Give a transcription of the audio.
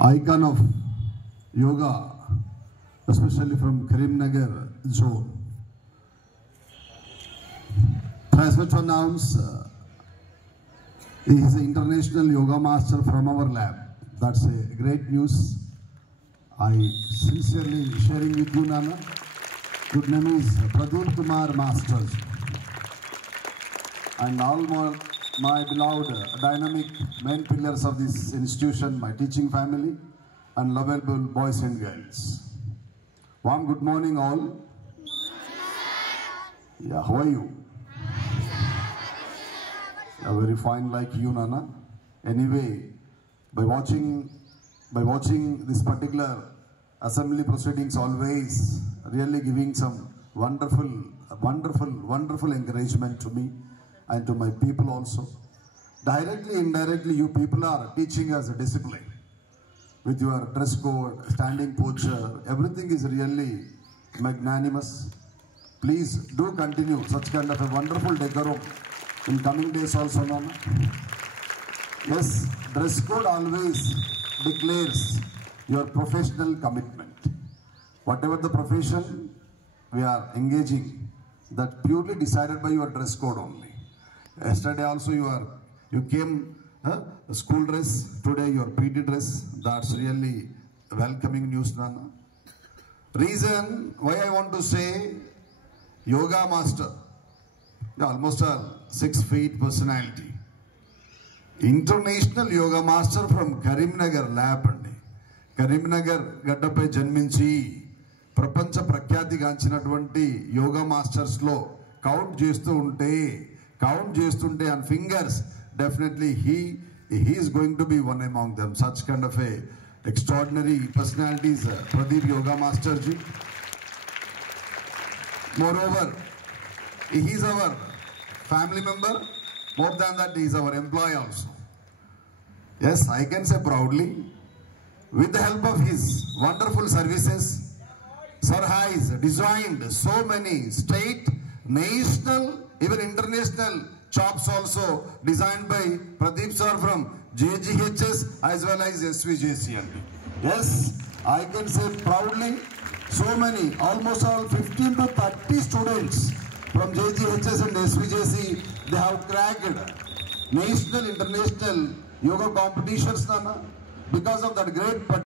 icon of yoga, especially from Karimnagar zone. As to announce, he is an international yoga master from our lab. That's a great news. I sincerely sharing with you, Nana. Good name is Pradeep Kumar Masters. And all my beloved dynamic main pillars of this institution, my teaching family, and lovable boys and girls. Warm good morning all. Yeah, how are you? Yeah, very fine like you, Nana. Anyway, by watching this particular assembly proceedings, always really giving some wonderful encouragement to me and to my people also. Directly, indirectly, you people are teaching us a discipline. With your dress code, standing posture, everything is really magnanimous. Please do continue such kind of a wonderful decorum in coming days also, Nana. Yes, dress code always declares your professional commitment. Whatever the profession we are engaging, that purely decided by your dress code only. Yesterday also you came school dress, today your PT dress. That's really welcoming news, Nana. Reason why I want to say yoga master, almost a 6 feet personality. International yoga master from Karimnagar lab andi. Karimnagar gaddapai janminchi prapancha prakhyaati ganchinatuvanti yoga masters lo count chestunte on fingers, definitely he is going to be one among them. Such kind of a extraordinary personalities, Pradeep Yoga Master ji. Moreover, he is our family member. More than that, he is our employee also. Yes, I can say proudly, with the help of his wonderful services, Sir has designed so many state, national, even international jobs also designed by Pradeep sir from JGHS as well as SVJC. Yes, I can say proudly, so many, almost all 15 to 30 students from JGHS and SVJC, they have cracked national, international yoga competitions, Nana, because of that great